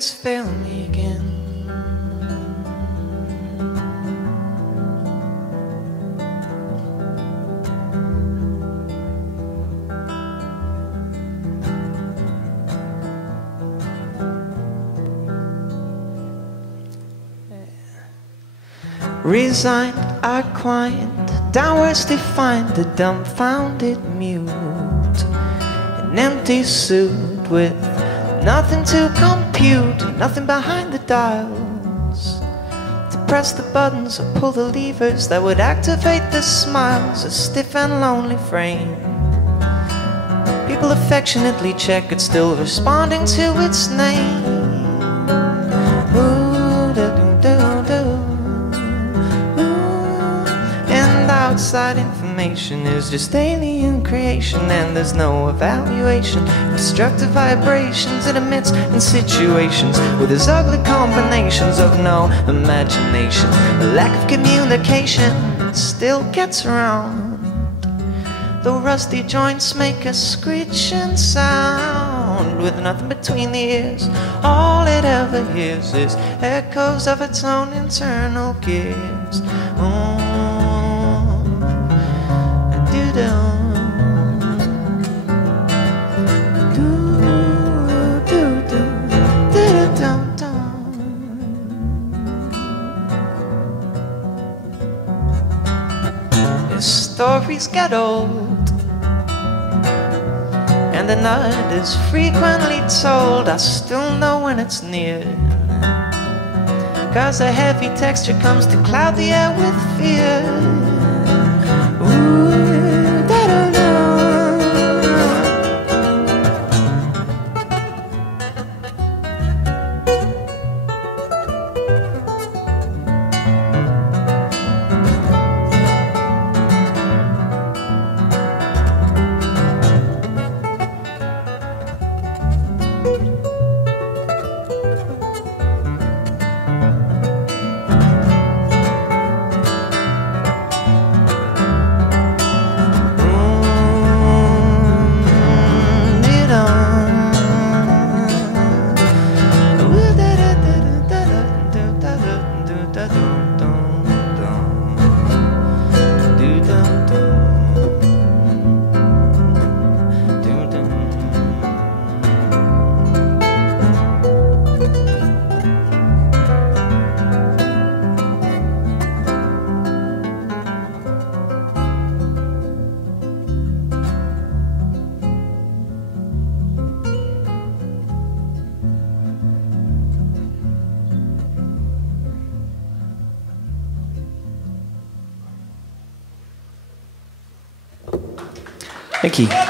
spirits fail me again. Resigned, I quiet, downwards defined, the dumbfounded mute. An empty suit with nothing to compute, nothing behind the dials. To press the buttons or pull the levers that would activate the smiles, a stiff and lonely frame. People affectionately check it, still responding to its name. Outside information is just alien creation, and there's no evaluation. Destructive vibrations it emits in situations with its ugly combinations of no imagination. A lack of communication still gets around, though rusty joints make a screeching sound. With nothing between the ears, all it ever hears is echoes of its own internal gears. Stories get old, and the night is frequently told. I still know when it's near, 'cause a heavy texture comes to cloud the air with fear. Ooh, da-da-da. Thank you.